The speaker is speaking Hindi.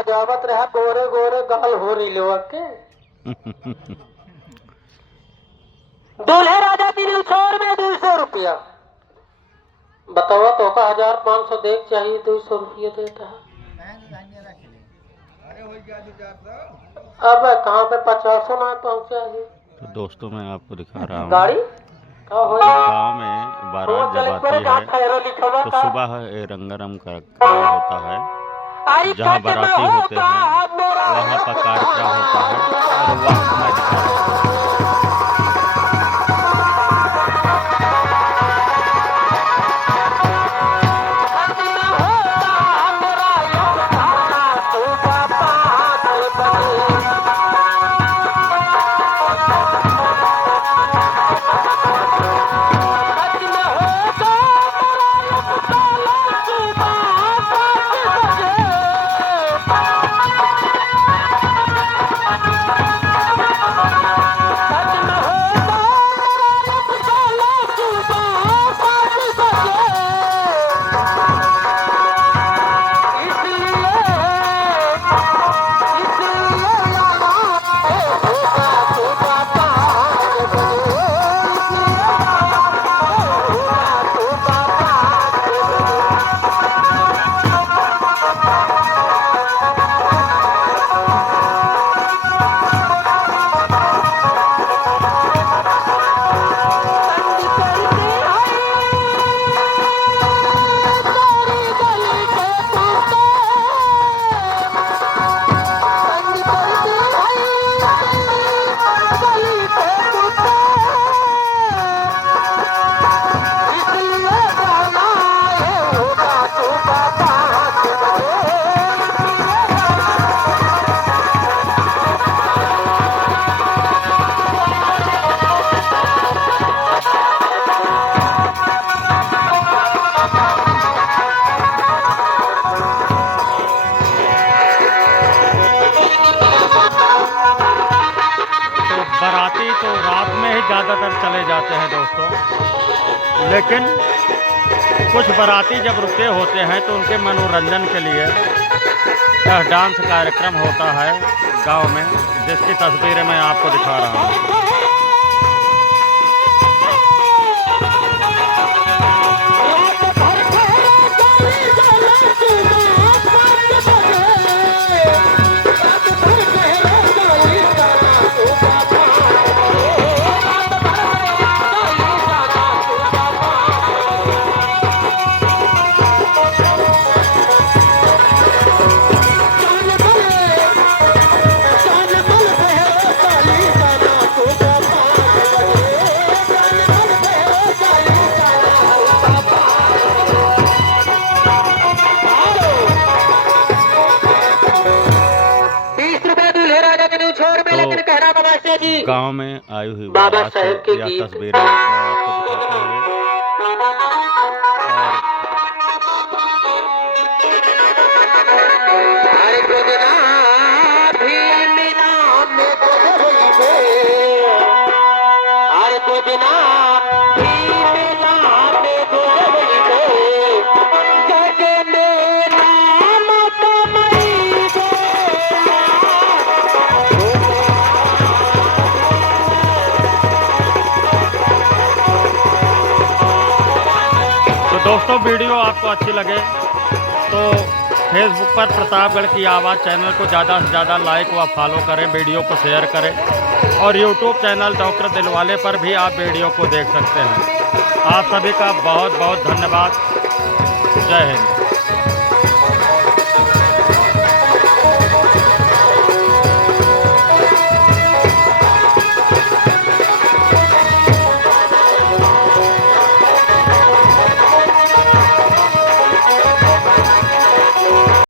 बजावत रहा गोरे गोरे गाल हो रही लो के दूल्हे राजा की न्यूछोर में 200 रुपया बताओ तो का 1500 देख चाहिए 200 रुपये देता है। अब कहाँ पे 50 ना पहुँचा है। तो दोस्तों मैं आपको दिखा रहा हूँ गाड़ी गांव में बारात जब आती है तो सुबह रंगारंग का होता है। जहाँ बाराती होते हैं वहाँ पर कार्यक्रम होता है और वहाँ मैं दिखा रहा हूँ। बाराती तो रात में ही ज़्यादातर चले जाते हैं दोस्तों, लेकिन कुछ बाराती जब रुके होते हैं तो उनके मनोरंजन के लिए यह डांस कार्यक्रम होता है गांव में, जिसकी तस्वीरें मैं आपको दिखा रहा हूँ। गांव में आई हुई बाबा साहेब के यह तस्वीरें आपको दिखाते हुए दोस्तों वीडियो आपको अच्छी लगे तो फेसबुक पर प्रतापगढ़ की आवाज़ चैनल को ज़्यादा से ज़्यादा लाइक व फॉलो करें, वीडियो को शेयर करें और यूट्यूब चैनल डॉक्टर दिलवाले पर भी आप वीडियो को देख सकते हैं। आप सभी का बहुत बहुत धन्यवाद। जय हिंद।